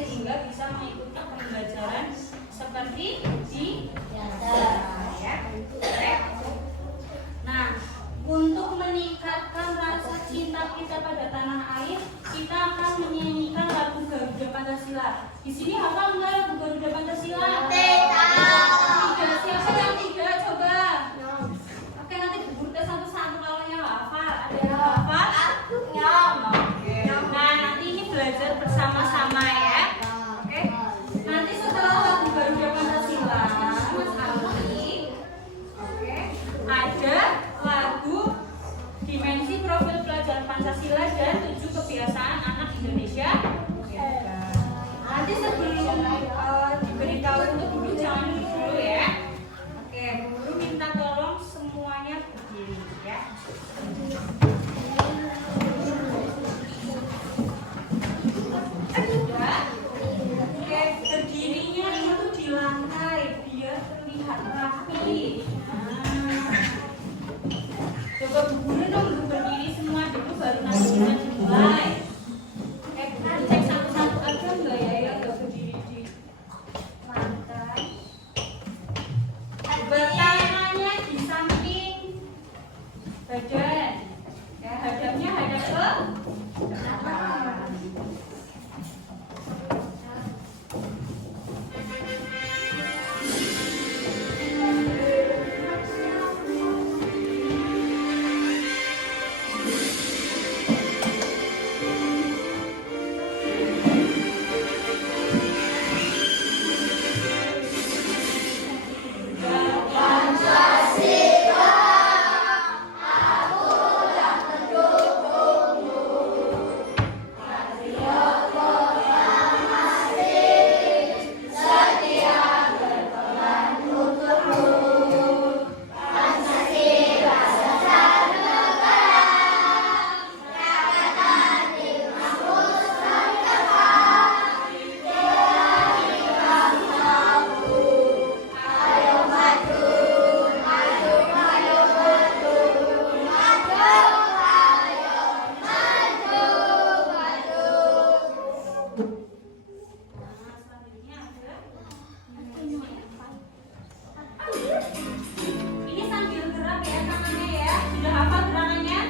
sehingga bisa mengikuti pembelajaran seperti biasa ya. Nah, untuk meningkatkan rasa cinta kita pada tanah air, kita akan menyanyikan lagu Garuda Pancasila. Di sini hafal nggak lagu Garuda Pancasila? Tidak. Siapa yang tidak? Coba. Oke, nanti Bu tes satu-satu kalau yang hafal. Ada yang hafal? Oke. Nah, nanti ini belajar bersama-sama ya. Oke. Nanti setelah lagu Garuda Pancasila, Mas Ali, oke, ada lagu Dimensi Profil Pelajaran Pancasila dan 7 Kebiasaan Anak Indonesia. Nanti sebelum diberitahu untuk duduk, jangan duduk dulu ya. Oke, guru minta tolong semuanya berdiri ya. Oke, berdirinya itu di lantai biar terlihat rapi. Coba Bu Guru dong berdiri semua dulu baru nanti kita dimulai. Cek satu-satu aja enggak ya yang enggak berdiri di lantai. Tangannya di samping badan. Ya, hadapnya hadap ke depan. Ini sambil gerak ya tangannya ya. Sudah hafal gerakannya?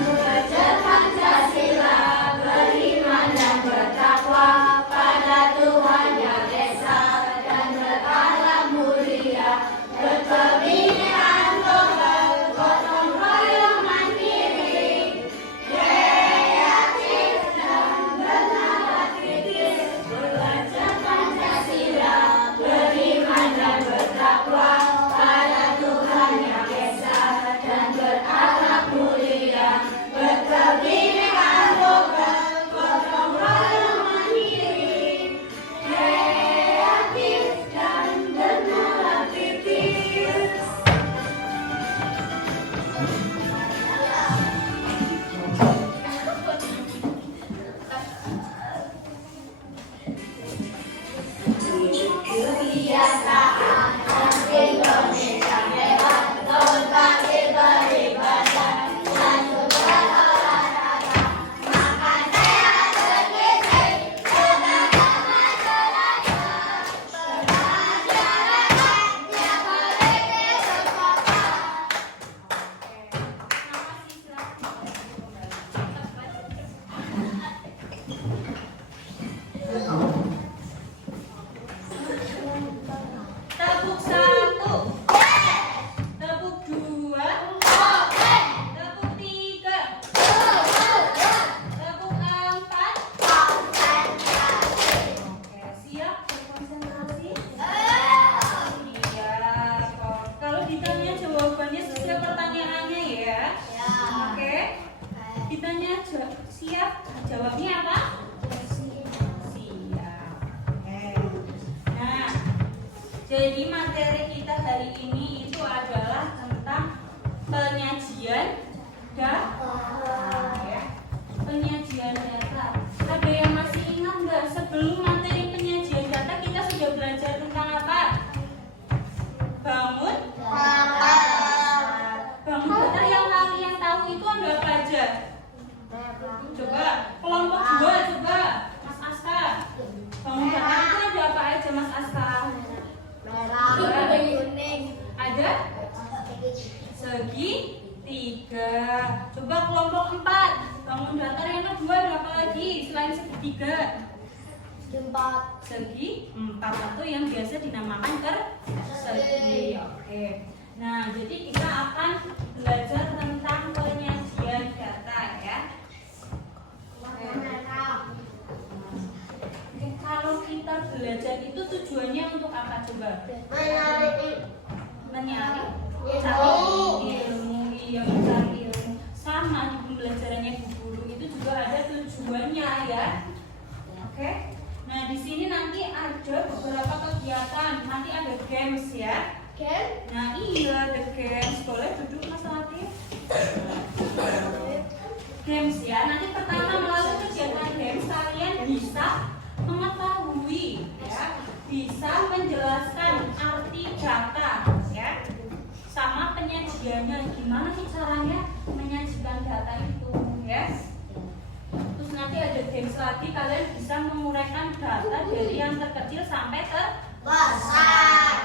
Belajar Pancasila, beriman dan bertakwa pada Tuhan Yang Esa dan berakhlak mulia, berkebinekaan global, gotong royong mandiri, kreatif dan bernalar kritis. Belajar Pancasila, beriman dan bertakwa pada Tuhan Yang Esa dan berakhlak mulia, berkebinekaan global, gotong royong mandiri, kreatif dan bernalar kritis. Kebiasaan anak Indonesia hebat, berbakti beribadah dan berolahraga, makan sehat bergizi, beragama olahraga, bermasyarakat yang kolektif berkobar. Tepuk 1, tepuk 2, tepuk 3, tepuk 4. Oke, siap berkonsentrasi? Iya. Kalau ditanya jawabannya sesuai pertanyaannya ya. Oke. Ditanya siap, jawabnya apa? Siap. Oke. Nah, jadi materi kita hari ini itu adalah tentang penyajian data ya. Penyajian data. Ada yang masih ingat nggak sebelum materi penyajian data kita sudah belajar tentang apa? ada segitiga. Coba kelompok 4. Bangun datar yang kedua ada apa lagi selain segitiga? Segi 4 atau yang biasa dinamakan persegi. Oke. Nah, jadi kita akan belajar tentang penyajian data ya. Kalau kita belajar itu tujuannya untuk apa coba? Mencari ilmu, iya mencari ilmu. Sama di pembelajarannya Bu Guru itu juga ada tujuannya ya. Oke. Nah di sini nanti ada beberapa kegiatan. Nanti ada games ya. Nah iya ada games. Boleh duduk Mas Latif. Games ya. Nanti pertama melalui kegiatan games kalian bisa mengetahui ya, bisa menjelaskan arti data ya, sama penyajiannya. Gimana sih caranya menyajikan data itu ya. Terus nanti ada games lagi, kalian bisa menguraikan data dari yang terkecil sampai terbesar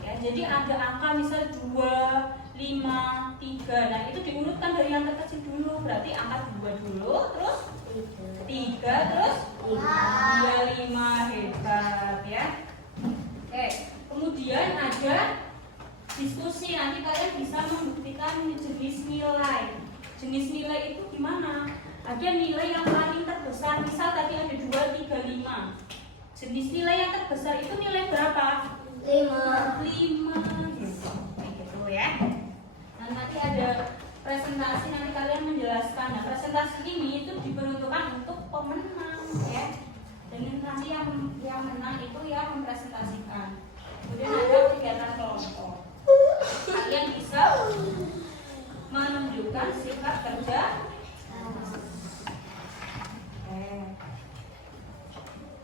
ya. Jadi ada angka misal 2, 5, 3. Nah itu diurutkan dari yang terkecil dulu. Berarti angka 2 dulu, terus 3, terus 2, 5. Hebat ya. Oke, kemudian ada diskusi. Nanti kalian bisa membuktikan jenis nilai. Jenis nilai itu gimana? Ada nilai yang paling terbesar. Misal tadi ada 2, 3, 5. Jenis nilai yang terbesar itu nilai berapa? 5 gitu ya. Nah, nanti ada presentasi, nanti kalian menjelaskan. Nah, presentasi ini itu diperuntukkan untuk pemenang ya. Dan nanti yang menang itu yang mempresentasikan. Kemudian ada kegiatan kelompok. Kalian bisa menunjukkan sikap kerja.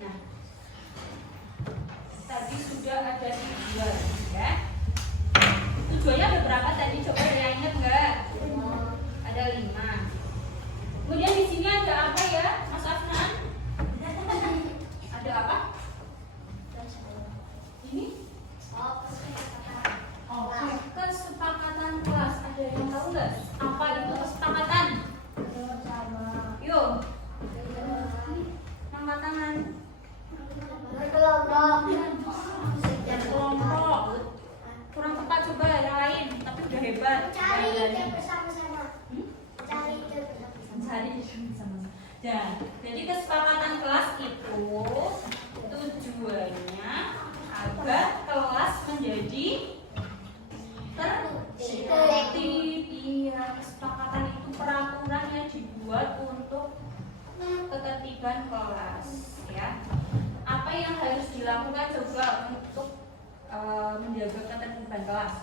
Nah, tadi sudah ada tujuan ya. Tujuannya ada berapa tadi? Coba ada ingat nggak? Ada 5. Kemudian di sini ada apa ya, Mas Afnan? Ada apa? Ini? Oke, kesepakatan kelas. Ada yang tahu nggak? Apa itu kesepakatan? Yuk, angkat tangan. Kelompok. Kurang tepat coba yang lain, tapi udah hebat. Cari bersama-sama. Ya, jadi kesepakatan kelas itu tujuannya agar kelas menjadi tertib. Iya, kesepakatan itu peraturan yang dibuat untuk ketertiban kelas ya. Apa yang harus dilakukan coba untuk menjaga ketertiban kelas?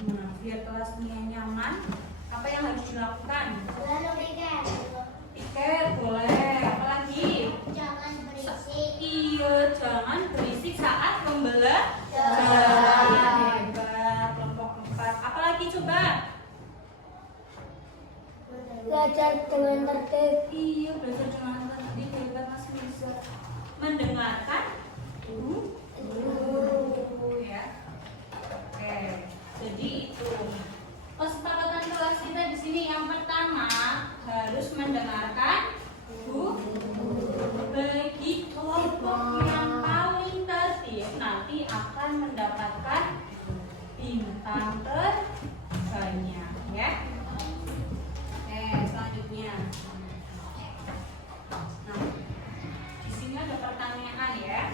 Nah, biar kelasnya nyaman, apa yang harus dilakukan? Tiket boleh. Apalagi? Jangan berisik. Iya, jangan berisik saat pembelajaran. Hebat, kelompok 4. Apalagi coba? Belajar dengan tertib. Iya, belajar dengan tertib. Hebat Mas Mirza. Mendengarkan guru ya. Oke, jadi itu kesepakatan kelas kita di sini. Yang pertama harus mendengarkan guru. Bagi kelompok yang paling tertib nanti akan mendapatkan bintang terbanyak ya. Selanjutnya, nah di sini ada pertanyaan ya.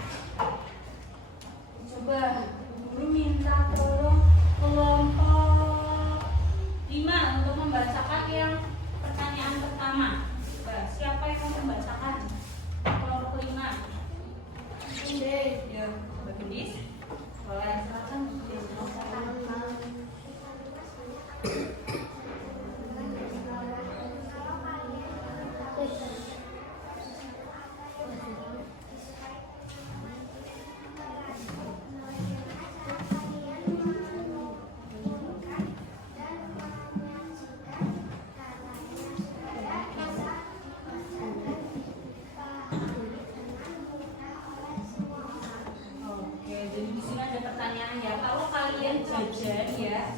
kalian jajan ya.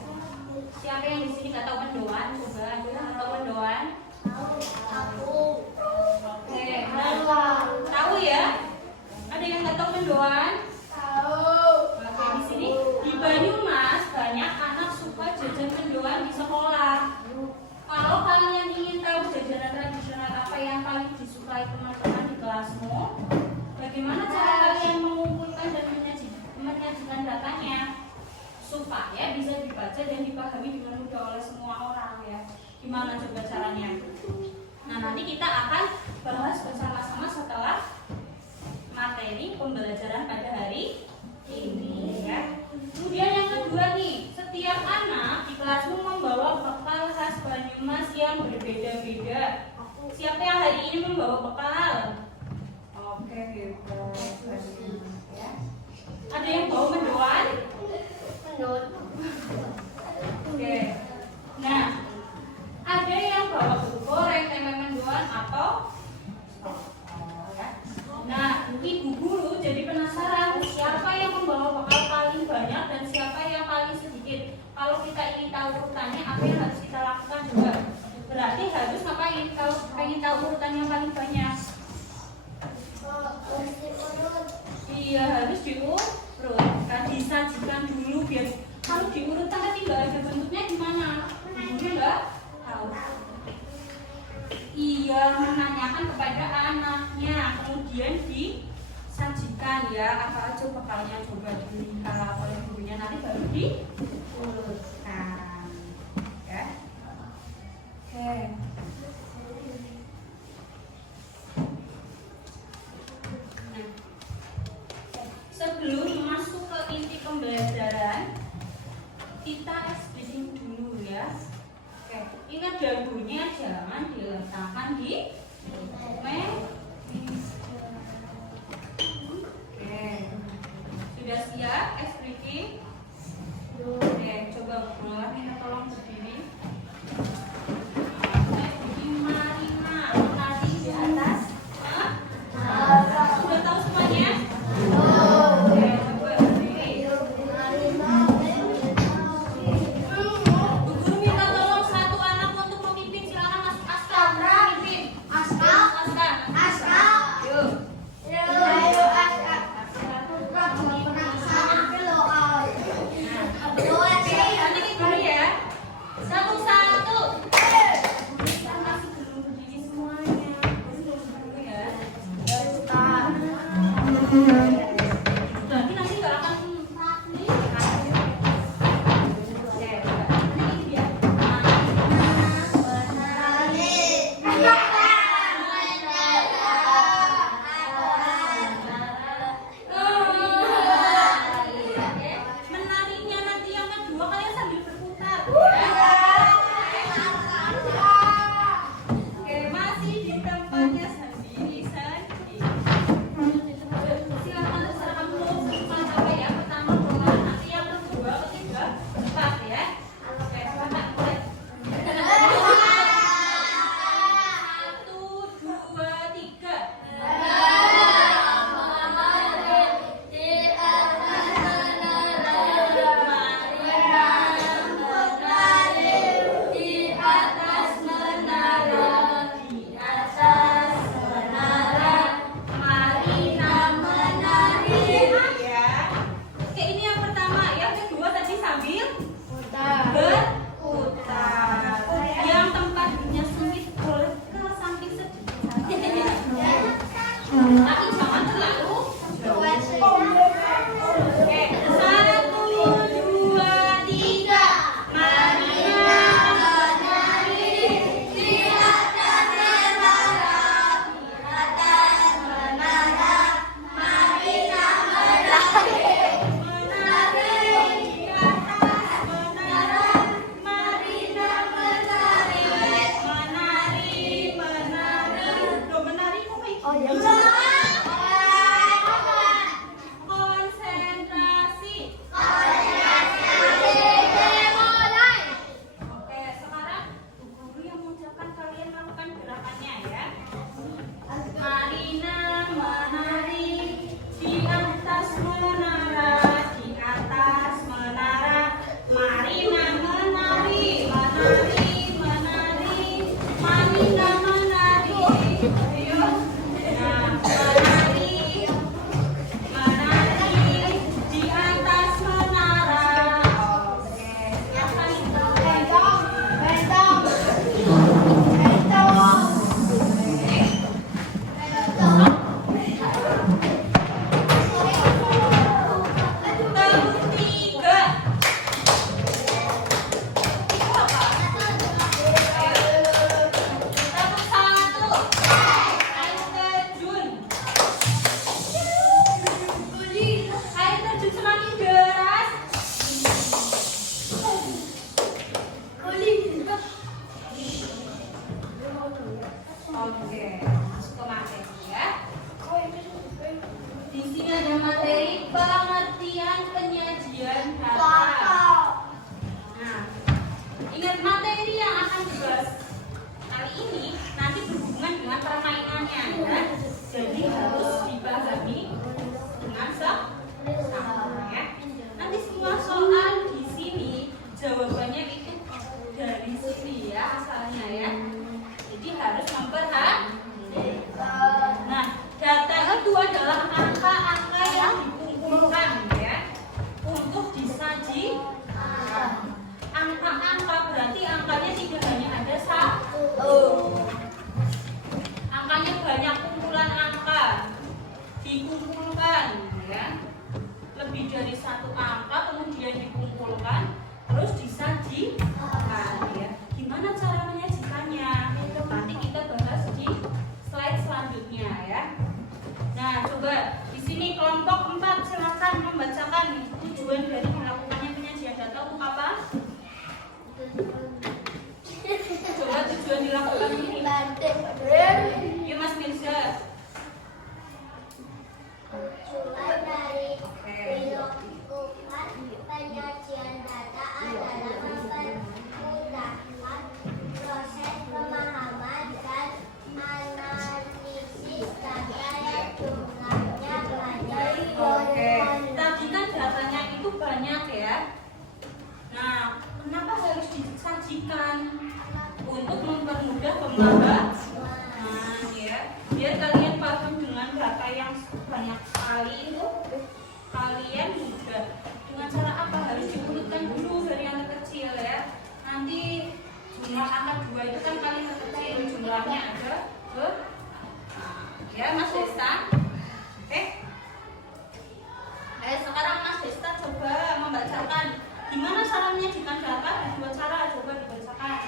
Siapa yang di sini nggak tahu mendoan? Coba ada yang nggak tahu mendoan? Aku. Oke, nah, tahu ya? Ada yang nggak tahu mendoan? Tahu. Oke, di sini di Banyumas banyak anak suka jajan mendoan di sekolah. Kalau kalian ingin tahu jajanan tradisional apa yang paling disukai teman-teman di kelasmu, bagaimana cara kalian mengumpulkan dan menyajikan datanya supaya bisa dibaca dan dipahami dengan mudah oleh semua orang ya? Gimana coba caranya? Nah, nanti kita akan bahas bersama-sama setelah materi pembelajaran pada hari ini ya. Kemudian yang kedua nih, setiap anak di kelasmu membawa bekal khas Banyumas yang berbeda-beda. Siapa yang hari ini membawa bekal? Oke, hebat. Ya. Ada yang bawa mendoan? Mendoan. Oke. Nah, ada yang bawa bubur goreng, tempe mendoan atau ya. Nah, ibu guru jadi penasaran siapa yang membawa bekal paling banyak dan siapa yang paling sedikit. Kalau kita ingin tahu urutannya, apa yang harus kita lakukan juga? Berarti harus ngapain? Kalau pengen tahu urutan yang paling banyak? Iya, harus diurut. Kan disajikan dulu biar kalau diurutkan tapi nggak ada bentuknya gimana? Gurunya nggak tahu. Iya, menanyakan kepada anaknya, kemudian disajikan ya apa aja bekalnya coba dilihat oleh gurunya, nanti baru diurutkan ya. Oke. Nah, sebelum masuk ke inti pembelajaran, kita reading dulu ya. Oke, ingat dagunya jangan diletakkan di meja. Oke, sudah siap reading? Oke, coba mulai kita tolong berdiri. Reading Marina, tadi di atas. Sudah tahu semuanya? Oke, coba berdiri. Bu Guru minta tolong satu anak untuk memimpin, silakan Mas Aska memimpin. Aska. Nah, ya, biar kalian paham dengan data yang banyak sekali itu, kalian juga dengan cara apa harus diurutkan dulu dari yang terkecil ya. Nanti jumlah angka 2 itu kan paling terkecil, jumlahnya ada ke ya Mas Desta. Oke. Sekarang Mas Desta coba membacakan gimana cara menyajikan data. Ada 2 cara, coba dibacakan.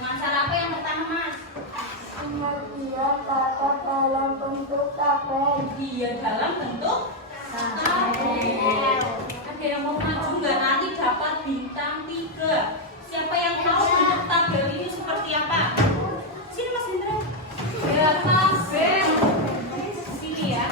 Dengan cara apa yang pertama, Mas? Penyajian data dalam bentuk tabel. Iya, dalam bentuk tabel. Ada yang mau maju nggak? Nanti dapat bintang 3. Siapa yang tahu bentuk tabel ini seperti apa? Sini Mas Hendra. Ya, tabel. Sini ya.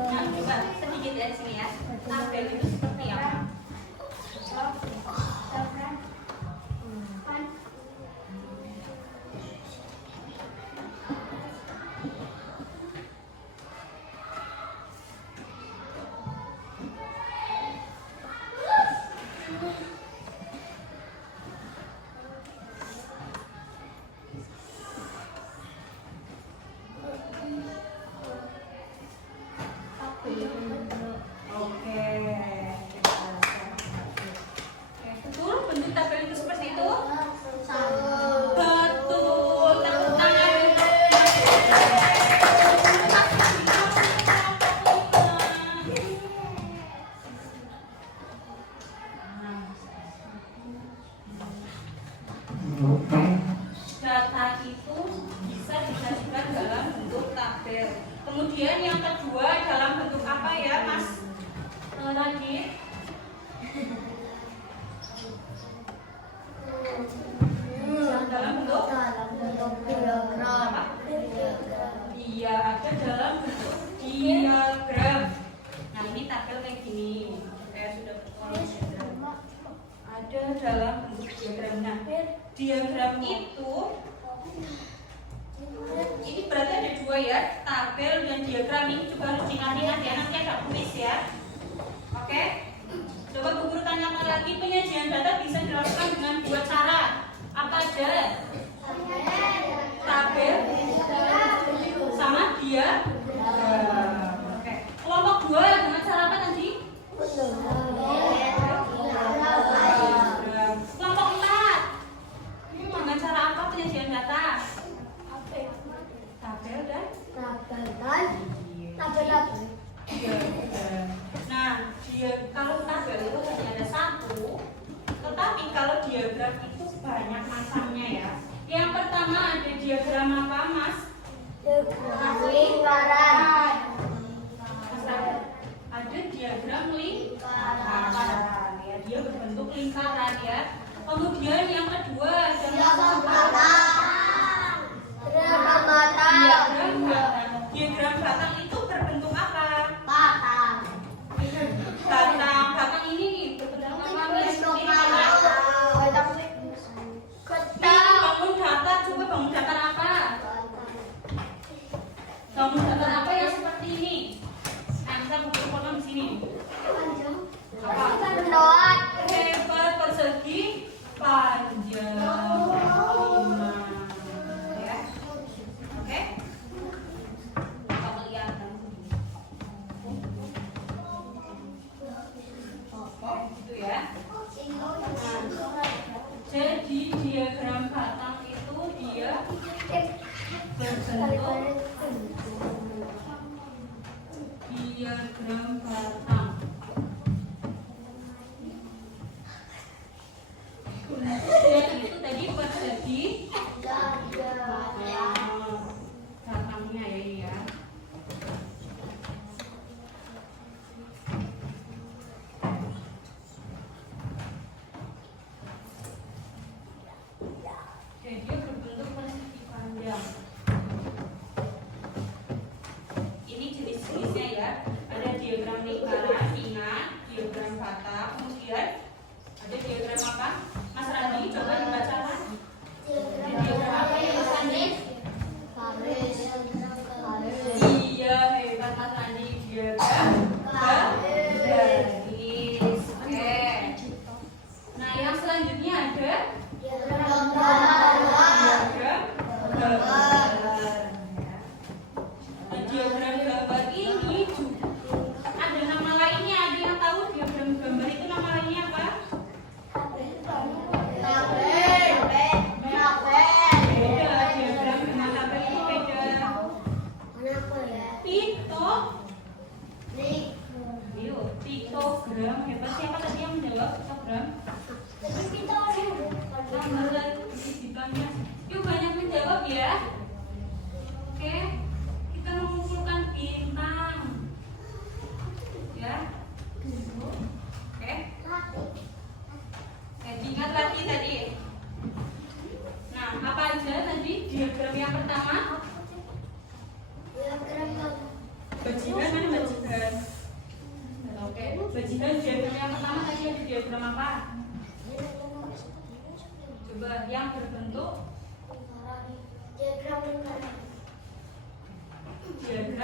Nah, coba sedikit dari sini ya. Tabel itu seperti apa? Oke, betul bentuk tabel itu seperti itu? Betul, tepuk tangan. Data itu bisa disajikan dalam bentuk tabel. Kemudian yang kedua dalam bentuk apa ya, Mas? Lagi. Dalam bentuk diagram. iya, ada dalam bentuk diagram. Nah, ini tabel kayak gini. Saya sudah berkolom. Ada dalam bentuk diagram. Nah, diagram itu ini berarti ada 2 ya, tabel dan diagram. Ini juga harus diingat-ingat ya, nanti ada kuis ya. Oke? Coba Bu Guru tanyakan lagi, penyajian data bisa dilakukan dengan 2 cara. Apa aja? Tabel sama diagram. Oke. Kelompok 2 dengan cara apa tadi? Kelompok 4 dengan cara apa penyajian data? Tabel dan nah, kalau tabel itu hanya ada 1, tetapi kalau diagram itu banyak macamnya ya. Yang pertama ada diagram apa, Mas? Lingkaran. Ada diagram lingkaran ya, dia berbentuk lingkaran ya. Kemudian yang kedua adalah diagram batang itu berbentuk apa? Batang ini berbentuk apa? Bangun datar, coba bangun datar apa? Bangun datar apa yang seperti ini? Nah, kita buku potong di sini. Apa? Lebar persegi panjang 5. Ya. Oke? Kita kelihatan. Gitu ya. Jadi diagram batang itu dia berbentuk diagram batang. Kemudian itu tadi persegi batangnya ya ini ya. Jadi dia berbentuk persegi panjang.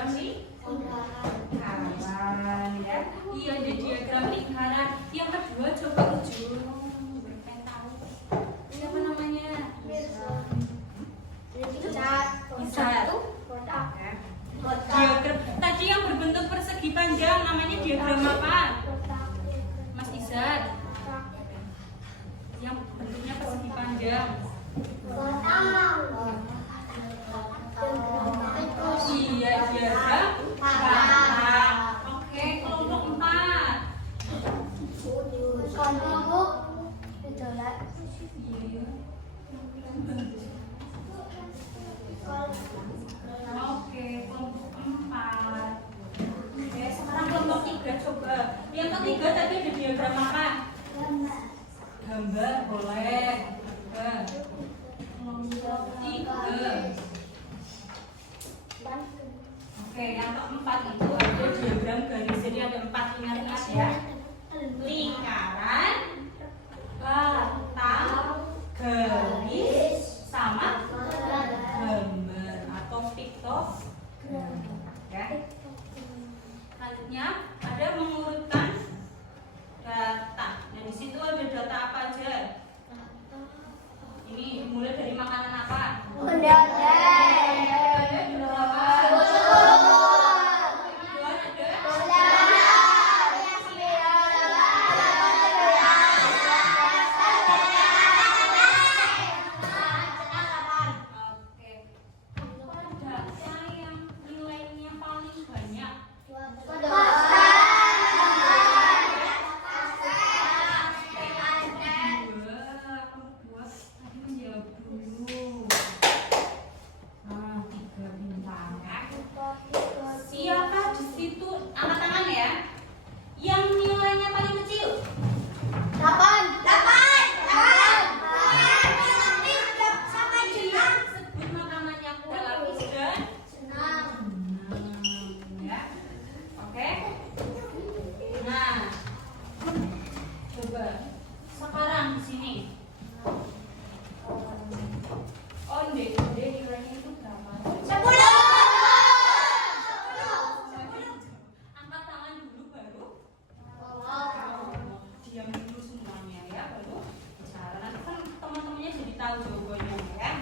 diagram lingkaran ya. Iya, ada diagram lingkaran. Yang kedua coba ujung berpen tahu. Siapa namanya? Satu. Diagram tadi yang berbentuk persegi panjang namanya diagram apa? Mas Izat. Yang bentuknya persegi panjang. Iya, diagram batang. Oke, kelompok 4. Oke, kelompok 4. Oke, sekarang kelompok 3 coba. Yang ketiga tadi ada diagram apa? Gambar boleh. Kelompok 3. Oke, yang keempat itu ada diagram garis. Jadi ada 4 ingat-ingat ya. Lingkaran, batang, garis, sama gambar atau piktogram. Oke. Selanjutnya ada mengurutkan data. Nah, di situ ada data apa aja? Ini mulai dari makanan apa? Siapa di situ? Angkat tangan ya. Yang nilainya paling kecil. 8. Sebut makanannya kue lapis dan senang. Ya. Oke. Nah, coba sekarang di sini. Onde nilainya itu berapa? 10. Angkat tangan dulu baru diam dulu semuanya ya, baru bicara. Nanti kan teman-temannya jadi tahu jawabannya ya.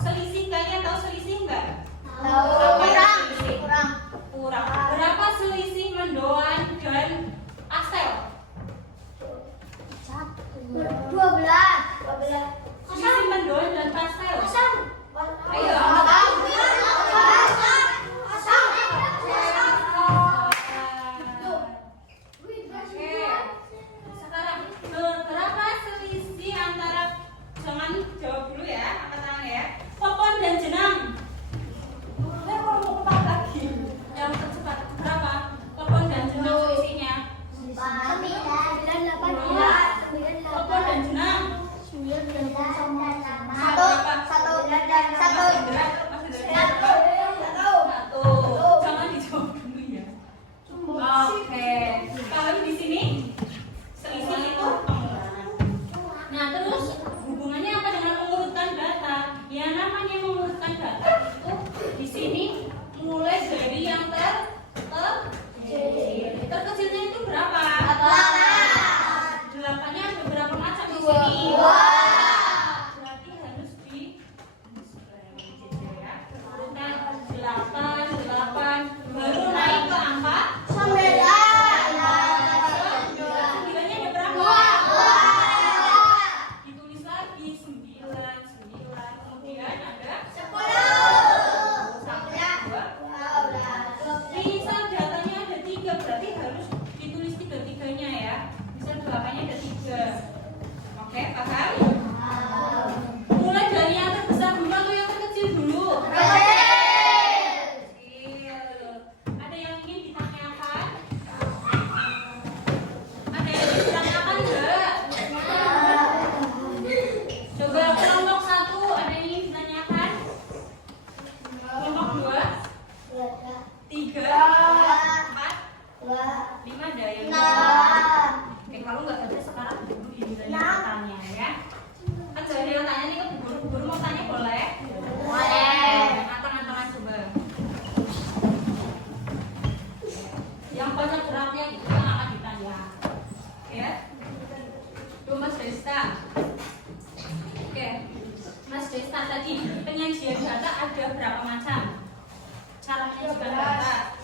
Selisih, kalian tahu selisih enggak? Kurang. Berapa selisih mendoan dan pastel? 12. Selisih mendoan dan pastel. Ayo. Oke. Sekarang berapa selisih antara, jangan jawab dulu ya, angkat tangan ya. Popon dan jenang. Kalau mau kepak lagi. Yang tercepat berapa? Popon dan jenang selisihnya. Popon dan jenang. Satu. Jangan dijawab dulu ya. Oke. Kalau di sini selisih itu pengurangan. Nah, terus hubungannya apa dengan mengurutkan data? Ya, namanya mengurutkan data itu di sini mulai dari yang terkecil. Terkecilnya itu berapa? 8-nya ada berapa macam di sini? Berarti harus di urutan 8 baru naik ke angka 9. 9-nya ada berapa? Ditulis lagi 9, kemudian ada 10 sampai 12. Misal datanya ada 3, berarti harus ditulis 3-3-nya ya. Misal 8-nya ada 3. Oke, paham? Mulai dari yang terbesar dulu atau yang terkecil dulu? cara menyajikan data.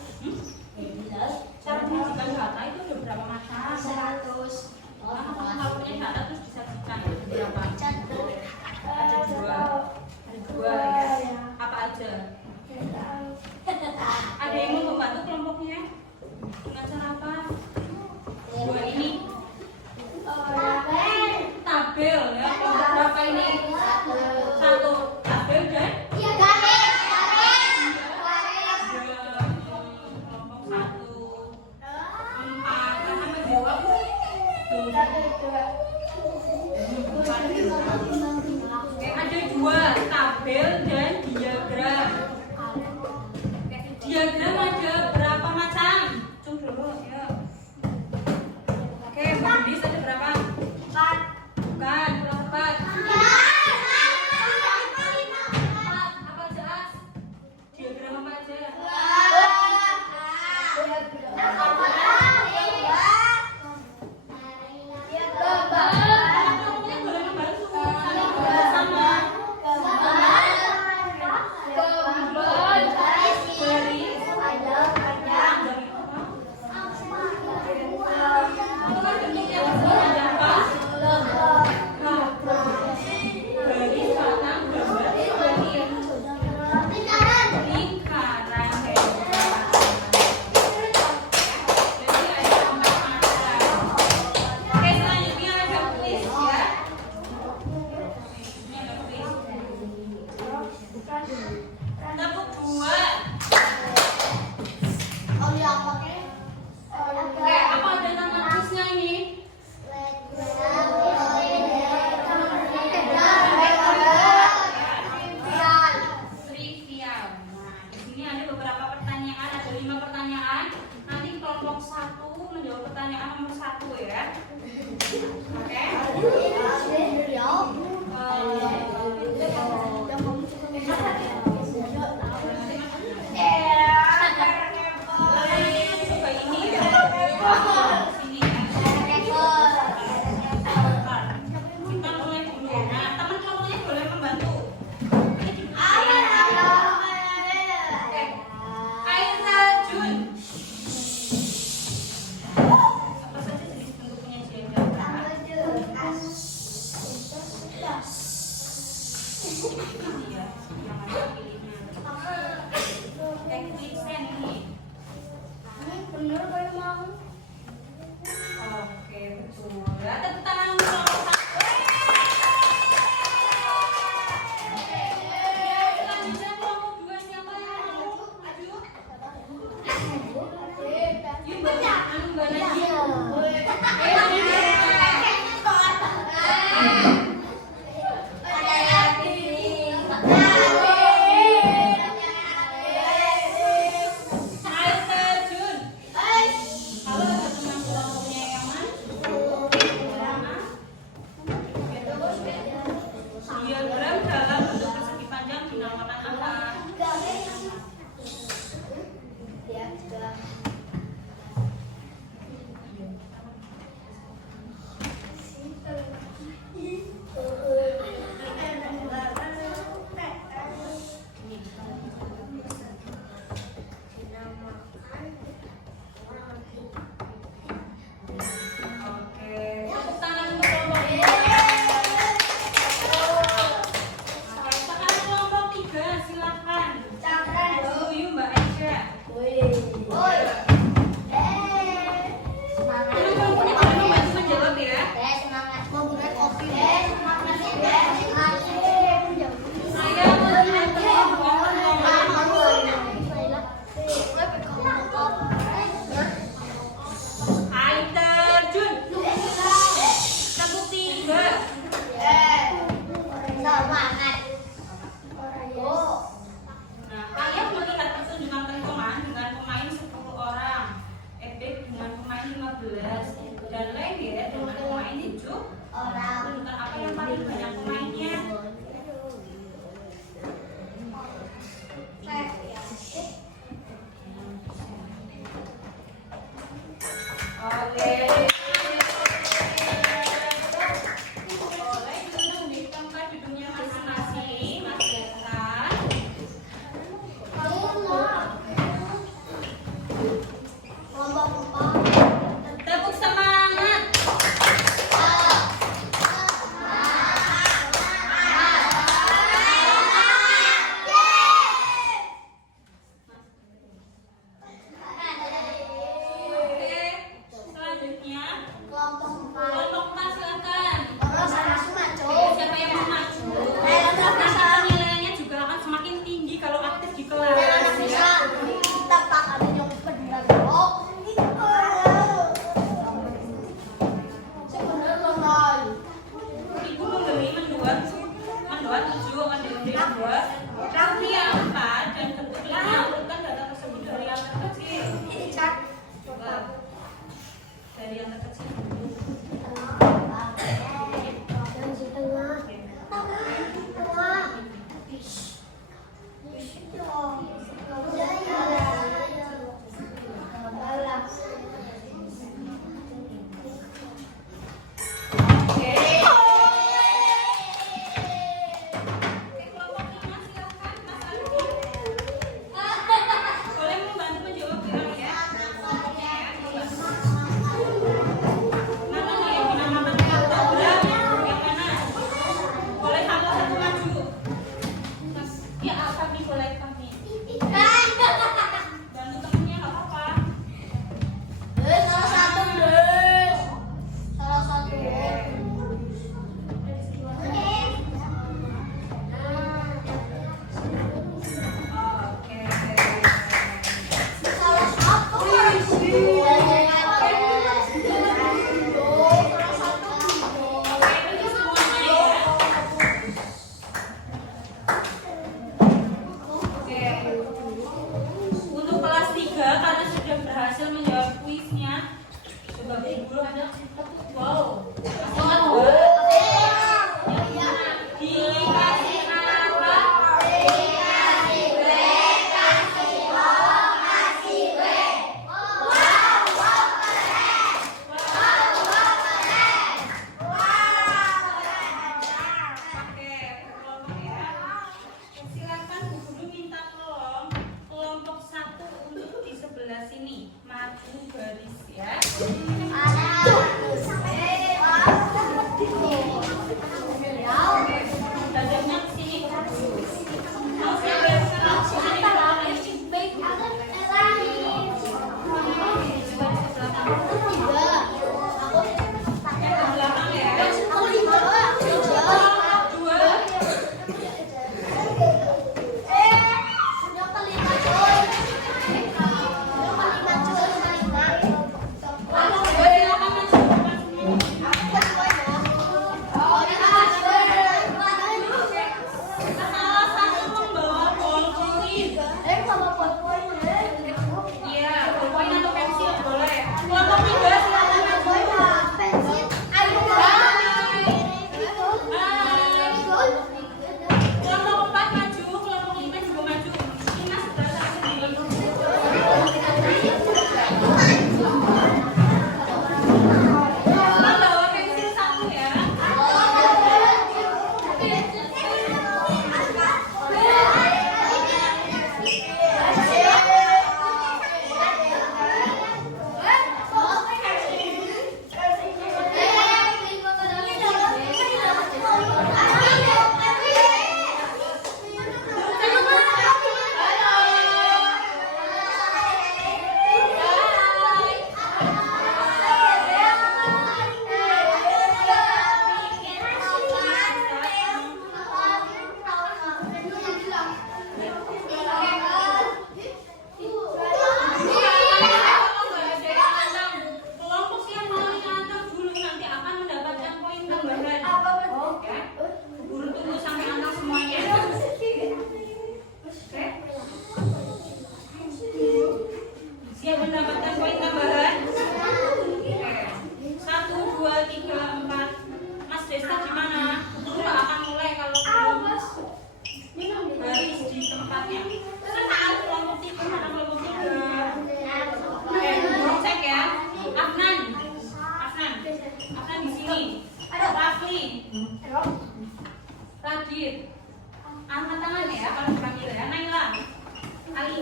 Cara menyajikan data itu ada berapa macam? 100. Kalau punya data terus disajikan ada berapa? Ada dua ya. Apa aja? Ada yang mau membantu kelompoknya? Dengan cara apa? Dua ini tabel ya. Berapa ini? Satu tabel dan kelompok satu 4 karena menjawab ada dua tabel dan diagram. Diagram ada berapa macam? Cung dulu ya. Oke, Mbak Gendis ada berapa? 4. Bukan, berapa? Apa aja? Diagram apa aja? Kelompoknya boleh membantu sama. Tepuk 2. Apa ada nama kuisnya ini? Trivial. Nah, di sini ada beberapa pertanyaan, ada 5 pertanyaan. Nanti kelompok 1 menjawab pertanyaan nomor 1 ya. Oke? Coba ini ya. Sini ya. Kita mulai dulu. Nah, teman kelompoknya boleh membantu. Air terjun. Apa saja jenis bentuk penyajian data?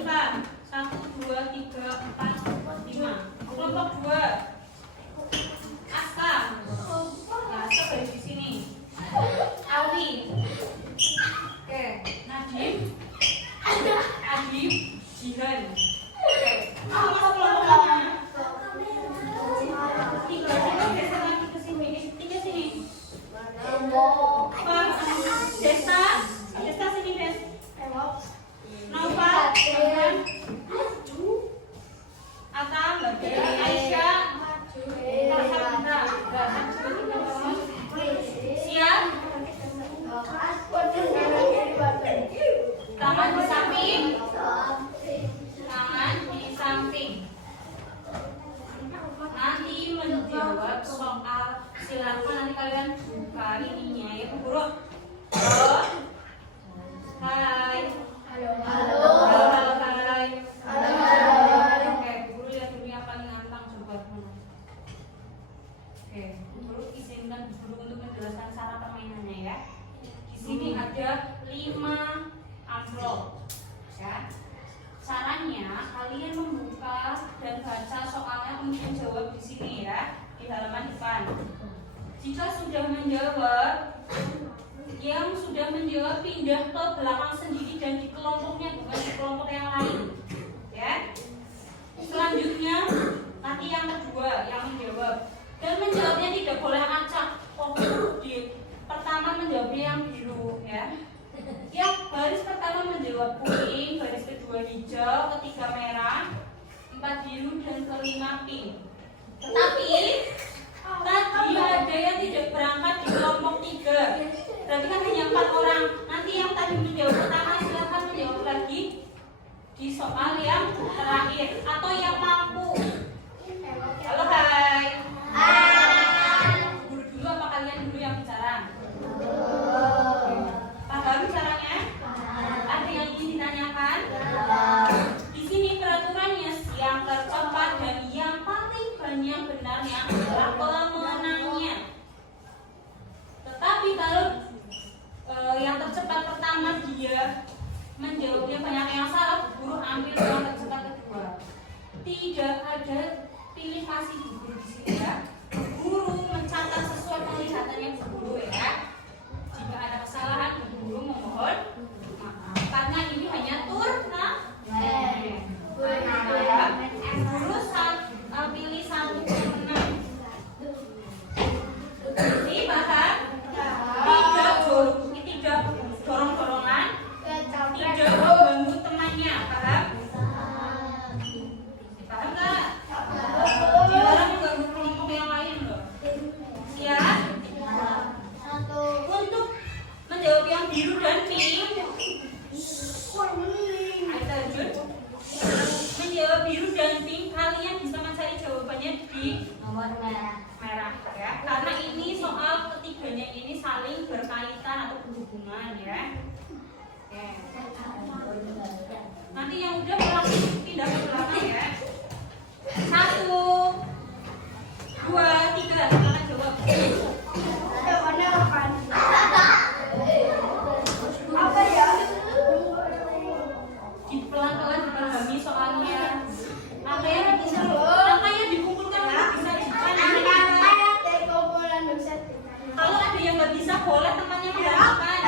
Monica. 1, 2, 3, 4, 5. Kelompok 2. Aska. Nah, Aska dari di sini. Awi. Oke, Nadim. Adib. Jihan. Oke. Masuk kelompoknya. 3 geser lagi ke sini. 3 sini. Desta. Desta sini, Des. Nova. Atam. Aisyah. Siap. Tangan di samping. Tangan di samping. Nanti menjawab soal, silakan nanti kalian buka ininya ya Bu Guru. Halo. Hai. Halo. Halo, halo, hai. Halo. Oke, Bu Guru lihat dulu yang paling gampang coba dulu. Oke, Bu Guru izinkan Bu Guru untuk menjelaskan cara permainannya ya. Di sini ada 5 amplop. Ya. Caranya kalian membuka dan baca soalnya untuk menjawab di sini ya, di halaman depan. Jika sudah menjawab, yang sudah menjawab pindah ke belakang sendiri dan di kelompoknya, bukan di kelompok yang lain. Ya. Selanjutnya nanti yang kedua yang menjawab, dan menjawabnya tidak boleh acak. Di pertama menjawabnya yang biru ya. Yang baris pertama menjawab kuning, baris kedua hijau, ketiga merah, 4 biru dan kelima pink. Tetapi tadi ada yang tidak berangkat di kelompok 3. Berarti kan hanya 4 orang. Nanti yang tadi menjawab pertama silakan menjawab lagi di soal yang terakhir atau yang mampu. Halo, hai. Guru dulu apa kalian dulu yang bicara? Paham caranya? Ada yang ingin ditanyakan? Di sini peraturannya yang tercepat dan yang paling banyak benarnya adalah pemenangnya. Tetapi kalau yang tercepat pertama dia menjawabnya banyak yang salah, guru ambil yang tercepat kedua. Tidak ada pilih kasih guru di sini ya. Guru mencatat sesuai penglihatannya guru ya. Jika ada kesalahan, guru memohon maaf. Karena ini hanya turnamen. Guru pilih 1 pemenang. Ini paham? Tidak dorong-dorongan, tidak mengganggu temannya. Paham? Paham nggak? Dilarang mengganggu kelompok yang lain loh. Siap? Untuk menjawab yang biru dan pink, ayo lanjut. Menjawab biru dan pink, kalian bisa mencari jawabannya di Nomor merah. ya. Karena ini soal ketiganya ini saling berkaitan atau berhubungan ya. Oke. Nanti yang udah pindah ke belakang ya. 1, 2, 3, silakan jawab. Apa ya? Di pelan-pelan dipahami soalnya. Angkanya dikumpulkan bisa kalau ada yang nggak bisa boleh temannya dilakukan.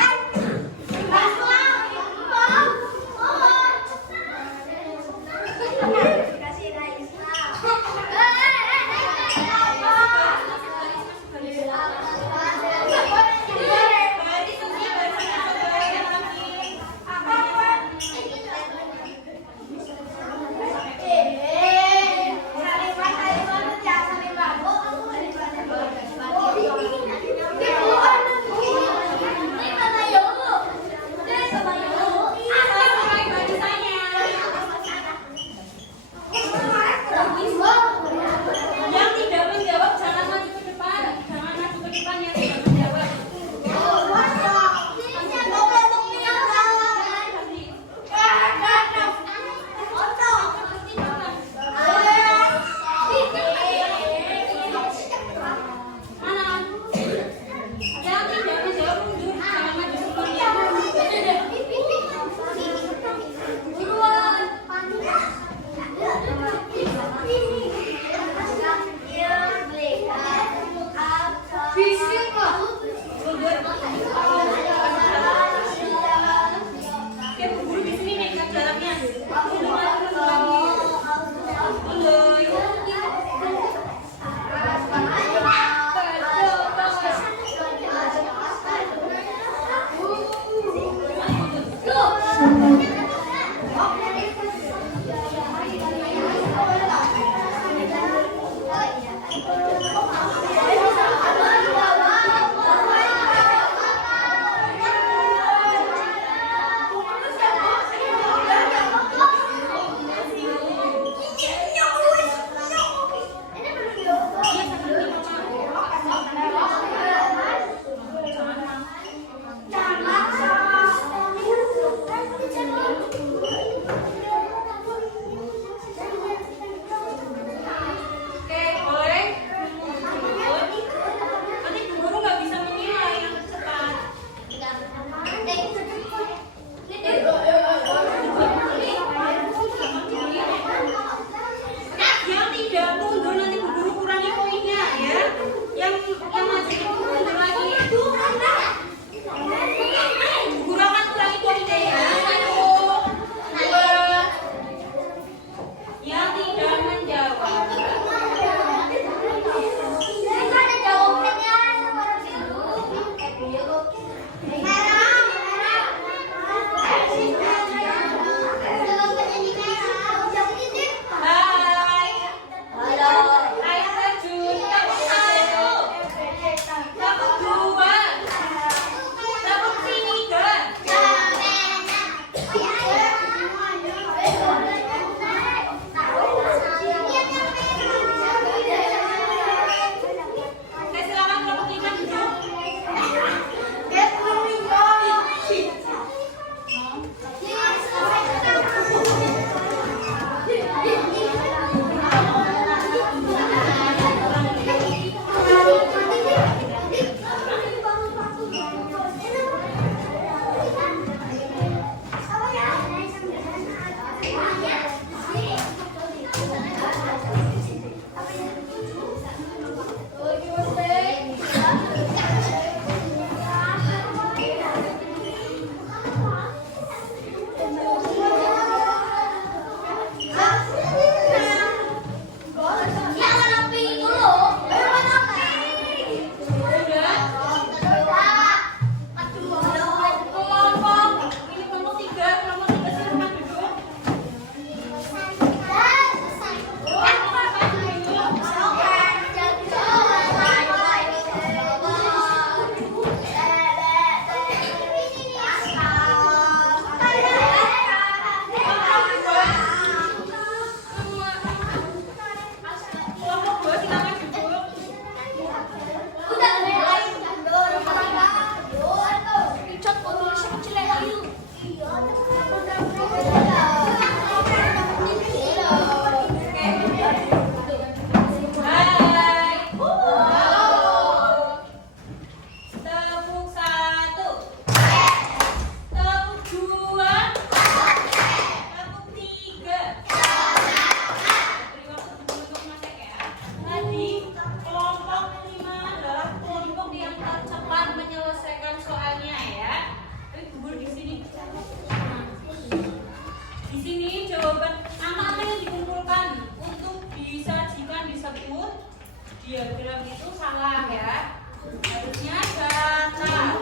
diagram itu salah ya. Harusnya data.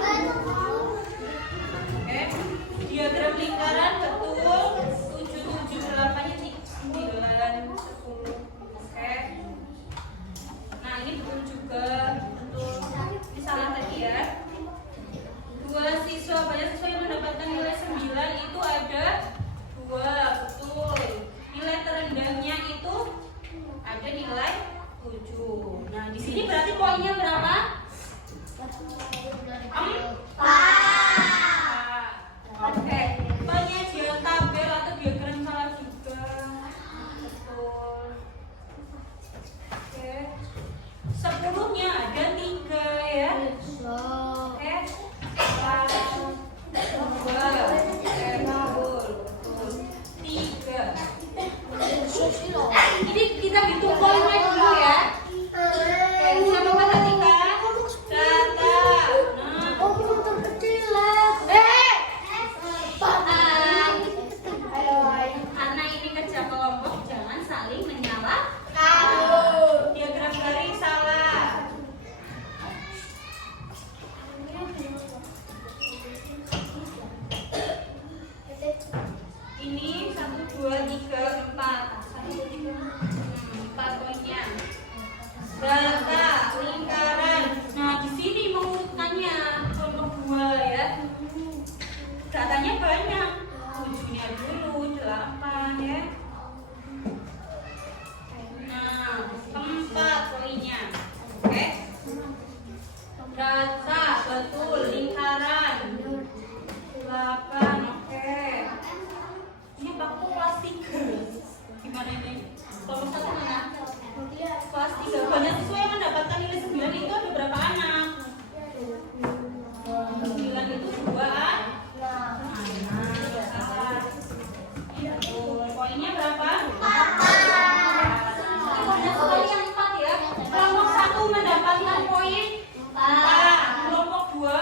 Oke. Diagram lingkaran betul. 7, 7, 8-nya 9, 10. Oke. Nah, ini betul juga. Betul. Ini salah tadi ya. 2 siswa, banyak siswa yang mendapatkan nilai 9 itu ada 2. Betul. Nilai terendahnya itu ada nilai 7. Nah, di sini berarti poinnya berapa? 4. Oke. Poinnya dia tabel atau diagram salah juga. Betul. Oke. 10-nya ada 3 ya. Oke. 3. Ini kita hitung poinnya dulu ya. Oke, siapa perhatikan? Data. Karena ini kerja kelompok, jangan saling menyalahkan. Diagram garis salah. Ini 1, 2, 3, 4. 4 poinnya. Data lingkaran. Nah, di sini mengurutkannya kelompok 2 ya. Datanya banyak. 7-nya dulu, 8 ya. Nah, 4 poinnya. Oke. Data betul lingkaran. 8. Oke. Ini bakal kelas 3. Gimana ini? Kelompok 1 mana? Kelas 3. Banyak siswa yang mendapatkan nilai 9 itu ada berapa anak? 9 itu 2 anak. Salah. Poinnya berapa? 4. Banyak sekali yang 4 ya. Kelompok 1 mendapatkan poin 4. Kelompok 2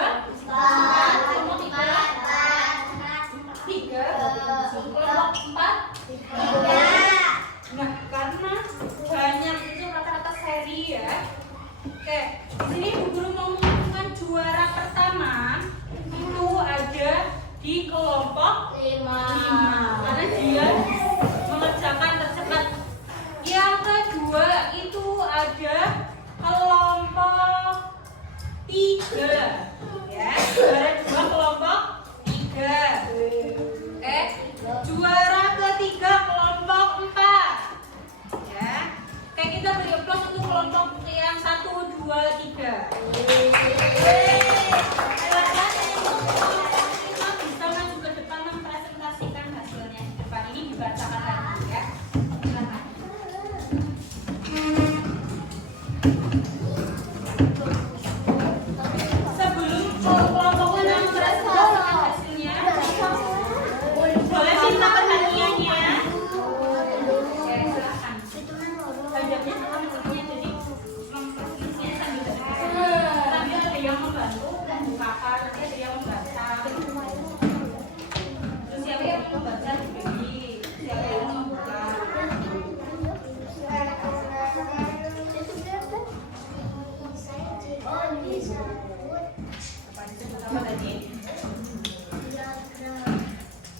4. Kelompok 3 3. Kelompok 4 3. Nah, karena banyak itu rata-rata seri ya. Oke, di sini Bu Guru mau mengumumkan juara pertama itu ada di kelompok 5 karena dia mengerjakan tercepat. Yang kedua itu ada kelompok 3 ya. Juara 2 kelompok 3. Oke, juara ketiga kelompok 4 ya. Oke, kita beri aplaus untuk kelompok yang 1, 2, 3. Silakan kita bisa maju ke depan mempresentasikan hasilnya di depan ini dibacakan lagi ya. Silakan. Sebelum kelompok 6 mempresentasikan hasilnya, boleh minta perhatiannya. Oke, silakan. Belajarnya semuanya jadi sambil ada yang membantu dan bukakan, nanti ada yang membaca. Terus siapa yang membaca diberi, siapa yang membuka. Apa tadi?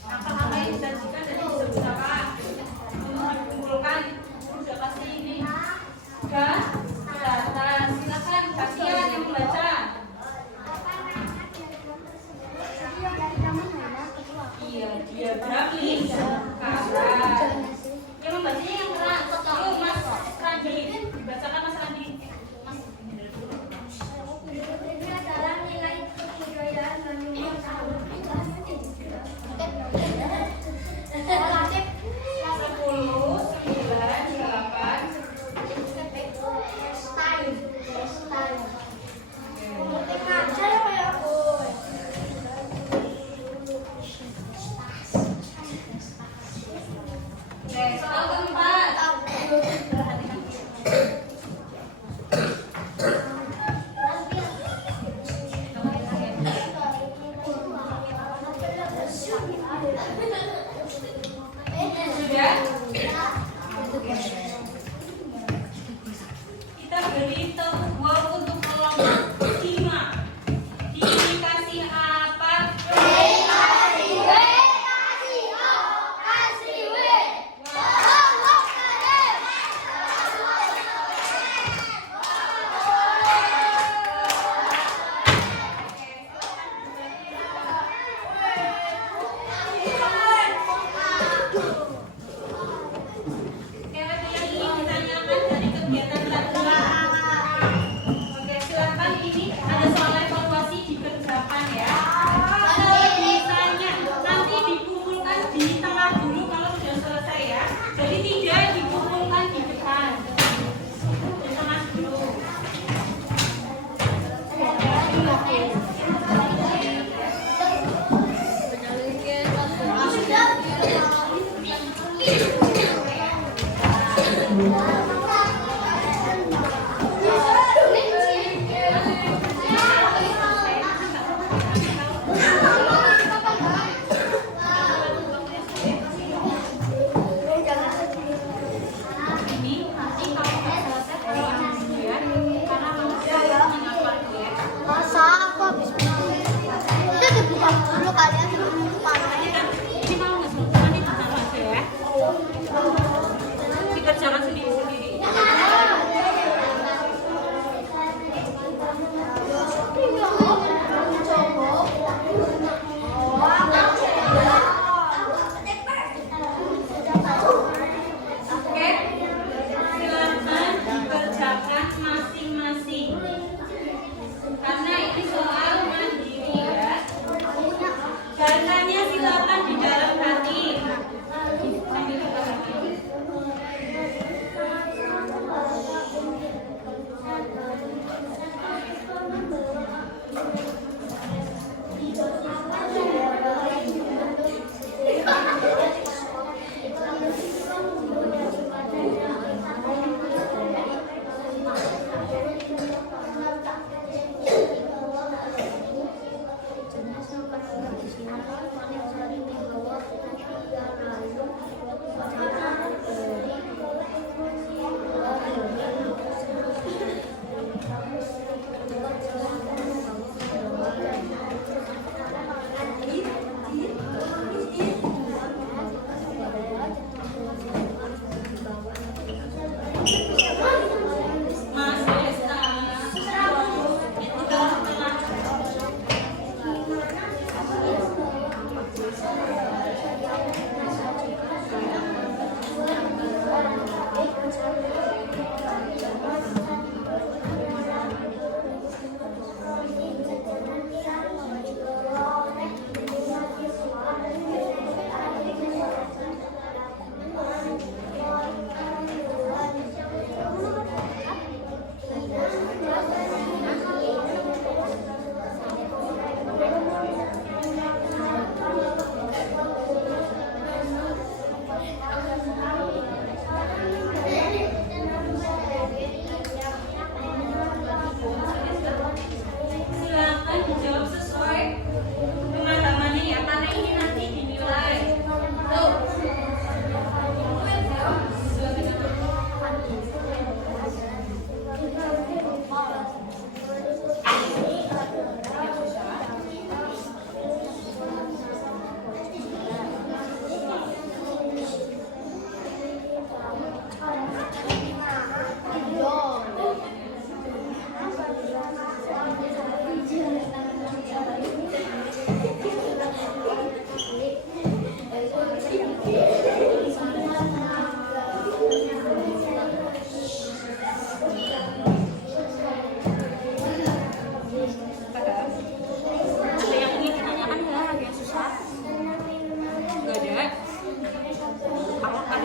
Apa yang disajikan dari beberapa dikumpulkan sudah pasti ini data. Silakan kasihan yang membaca. Iya, diagram lingkaran. Yang membacanya yang keras. Yuk Mas Randi, dibacakan Mas Randi. Mas, ini dari dulu. Ini adalah nilai kebudayaan dan nomor 10. Kita beri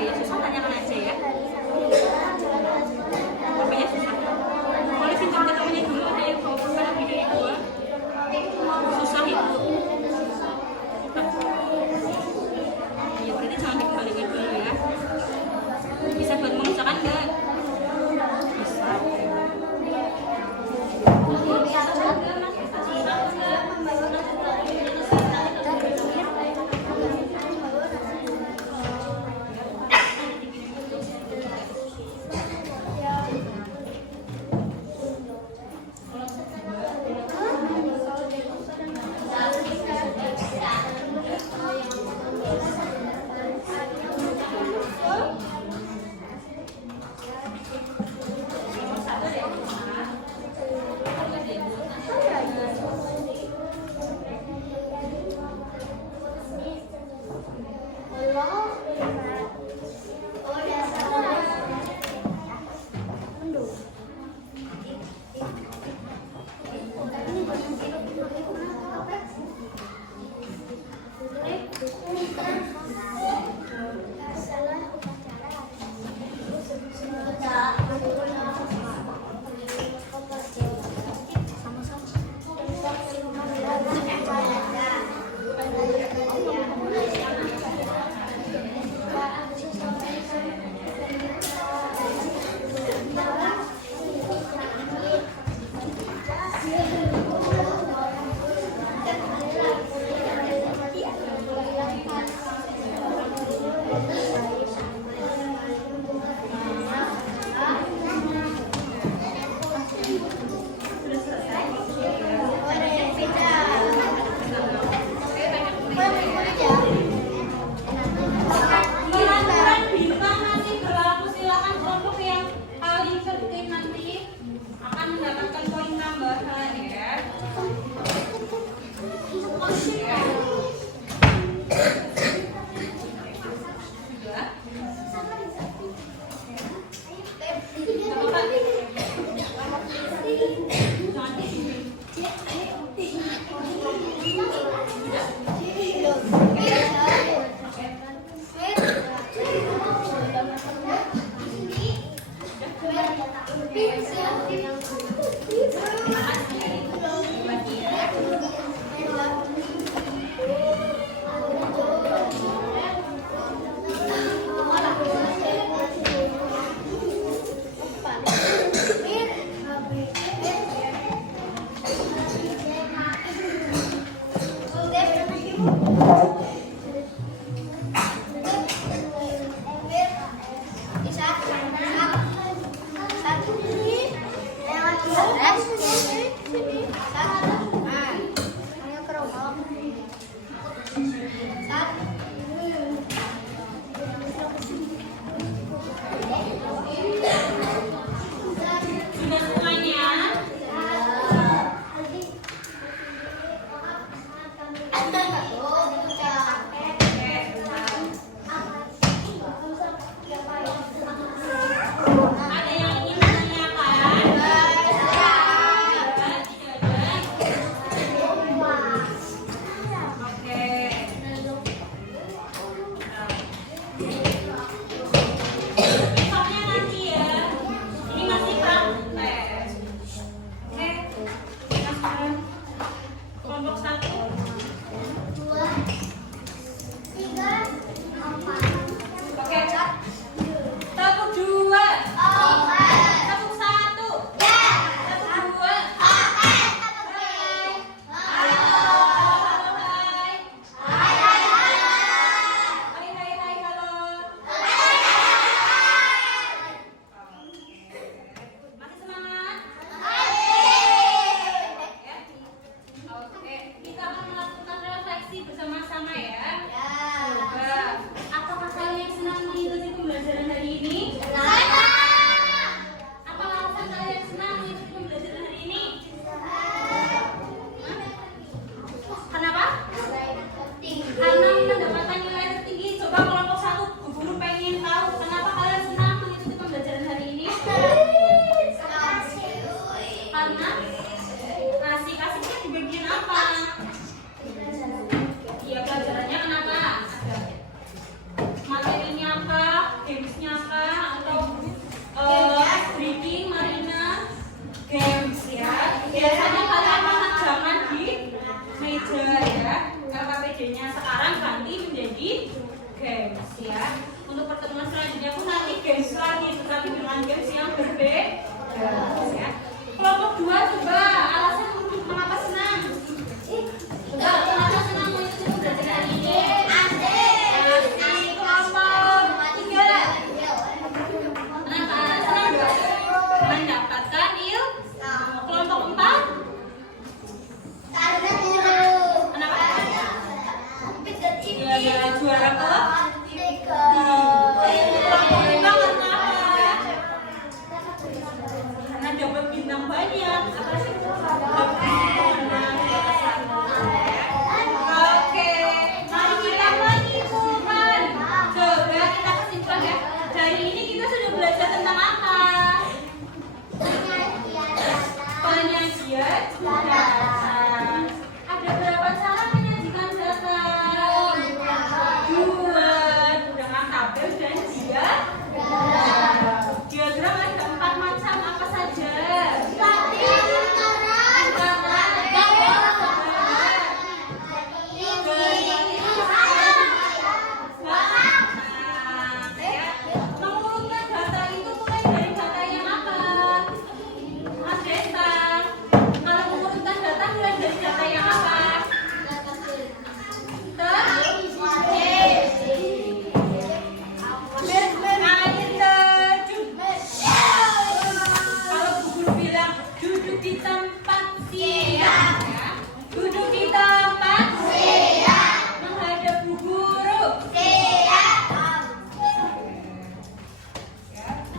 yang susah tanyakan aja ya. Pokoknya susah. Boleh pinjam ke temennya dulu, ada yang bawa pulpen lebih dari 2. Susah itu. Ya berarti jangan dikembalikan dulu ya. Bisa buat mengerjakan nggak? Bisa. Peraturan bintang nanti berlaku, silakan kelompok yang paling tertib nanti akan mendapatkan poin tambahan ya. Hari ini kita sudah belajar tentang apa? Penyajian data. Ada berapa cara menyajikan data? 2 dengan tabel dan diagram. Diagram ada 4 macam, apa saja? Mengurutkan data itu mulai dari data yang apa? Mas Desta, kalau mengurutkan data mulai dari data yang apa? Air terjun. Kalau Bu Guru bilang duduk di tempat siap, ya. Duduk di tempat siap. Menghadap Bu Guru.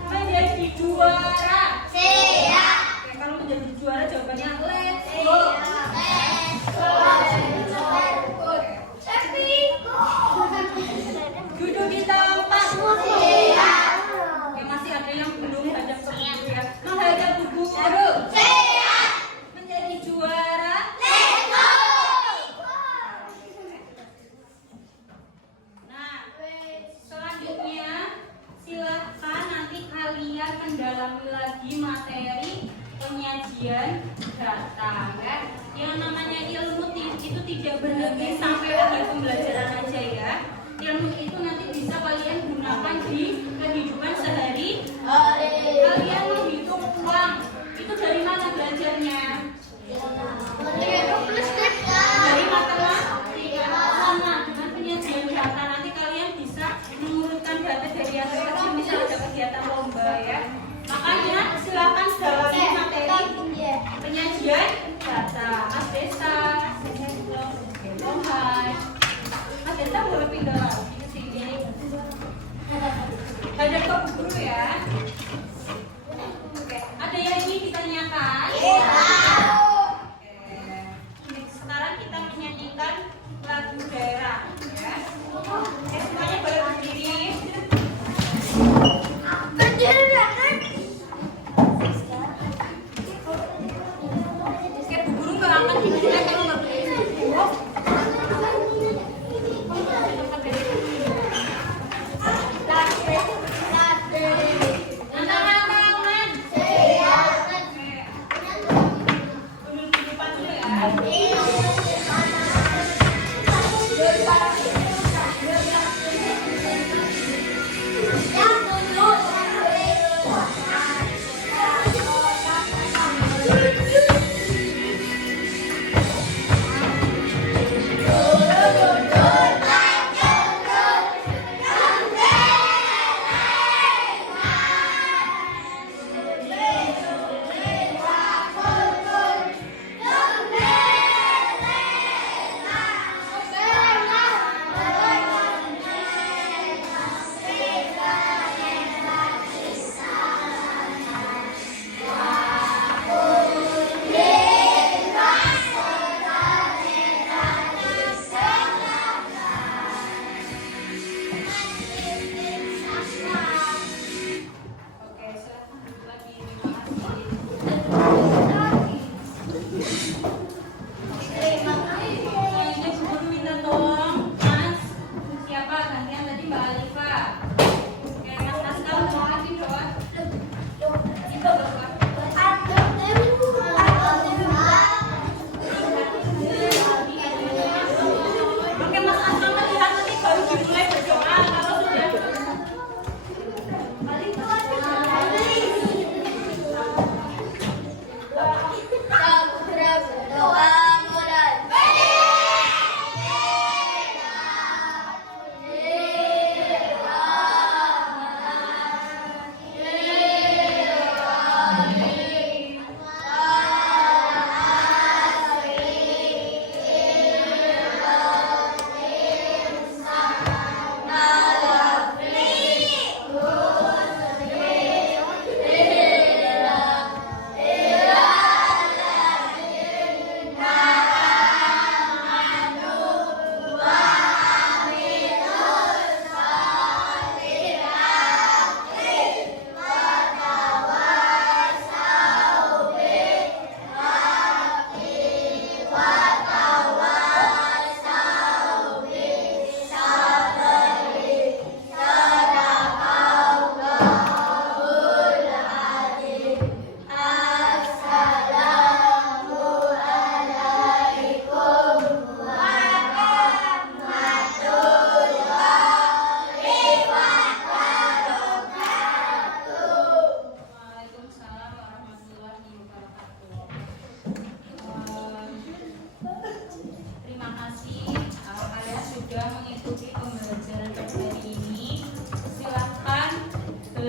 Menjadi juara. Oke, kalau menjadi juara jawabannya let's go. Duduk di tempat siap. Oke, masih ada yang belum hadap ke Bu Guru ya. Menghadap Bu Guru. Menjadi juara. Nah, selanjutnya silahkan nanti kalian mendalami lagi materi penyajian data ya. Yang namanya ilmu itu tidak berhenti sampai akhir pembelajaran aja ya. Ilmu itu nanti bisa kalian gunakan di kehidupan sehari. Kalian menghitung uang itu dari mana belajarnya? Dari matematika. Sama dengan penyajian data nanti kalian bisa mengurutkan data dari yang terkecil, misalnya ada kegiatan lomba ya. Makanya silakan dalami materi penyajian data. Mas Desta, Rohan. Mas Desta boleh pindah lagi ke sini. Hadap ke Bu Guru ya. Oke, ada yang ingin ditanyakan? Oke, sekarang kita menyanyikan lagu daerah ya. Oke, semuanya boleh berdiri. Oke, Bu Guru nggak akan dimulai kalau nggak berdiri.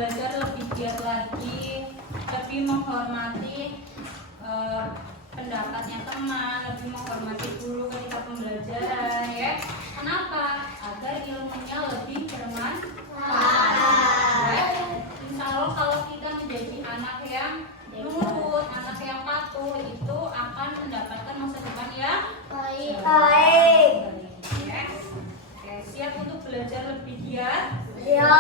belajar lebih giat lagi, lebih menghormati pendapatnya teman, lebih menghormati guru ketika pembelajaran, ya. Kenapa? Agar ilmunya lebih bermanfaat. Ya. Insya Allah kalau kita menjadi anak yang nurut, anak yang patuh, itu akan mendapatkan masa depan yang baik. ya. Oke, siap untuk belajar lebih giat? Siap. Ya.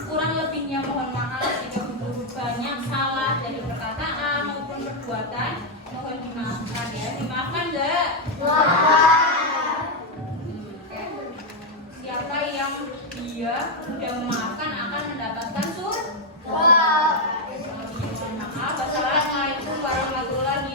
Kurang lebihnya mohon maaf jika guru banyak salah dari perkataan maupun perbuatan, mohon dimaafkan ya. Dimaafkan enggak? Oke. Siapa yang dia sudah memaafkan akan mendapatkan surga. Mohon maaf. Wassalamualaikum warahmatullahi